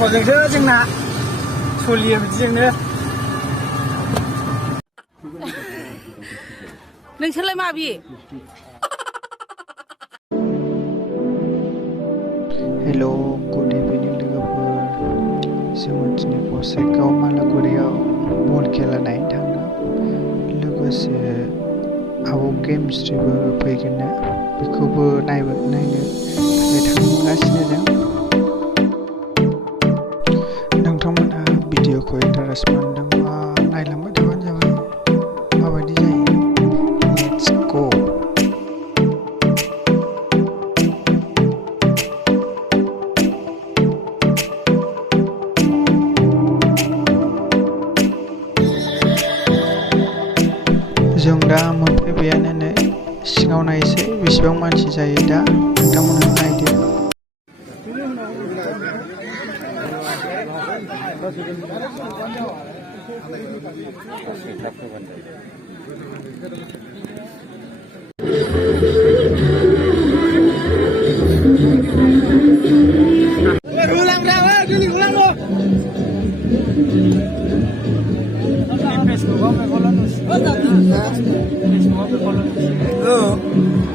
हजोंसो जोंना सोलियो बिदिजोंनो नोंसोरलाय माबि हेल' गुड इभिनिं लोगोफोर जोङो दिनै गसाइगाव मालागुरियाव बल खेला नायनो थांदों लोगोसे आब' गेमस्रिबो फैगोन बेखौबो नायनो थाखाय थांगासिनो जों नोंथांमोनहा भिडिअखौ इन्टारेस्ट मोनदोंबा नायलांबाय थाबानो जाबाय माबायदि जायो लेट्स गो जों दा मोनफैबायानो नै सिङाव नायसै बेसेबां मानसि जायो दा नोंथांमोनहा नायदो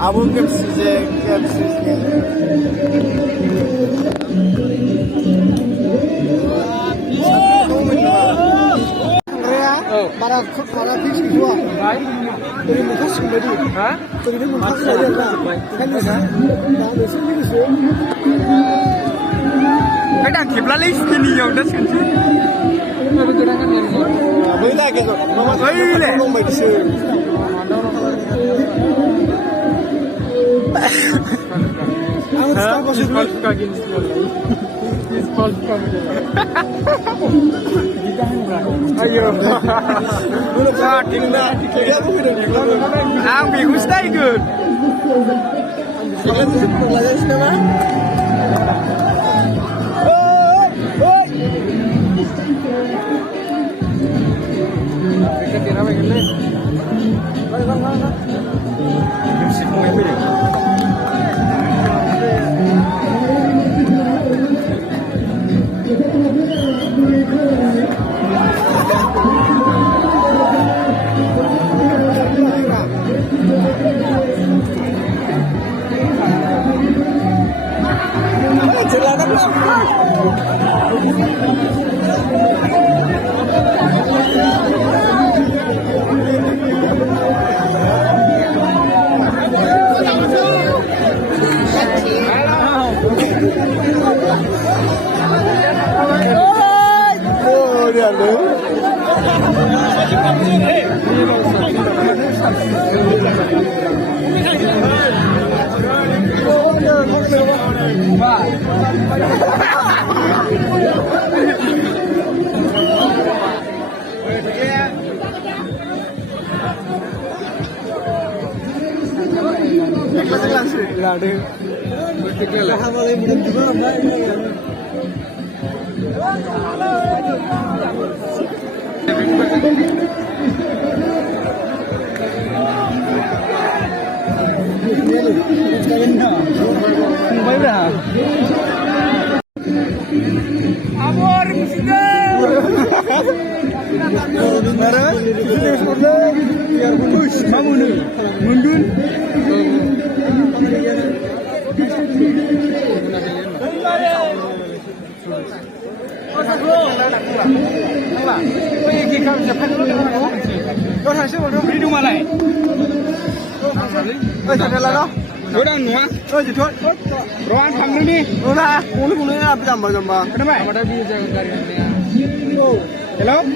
Abu Gemsri para fix gua. Dari muka sendiri. Hah? Dari muka sendiri kan bisa. Nah, besok ini sih. Kadang kiblalis ini yang dah sendiri. Mana gerangan yang ni? Boleh gitu. Boleh. Boleh sih. Ayo, ang bigus na ikut. Hello?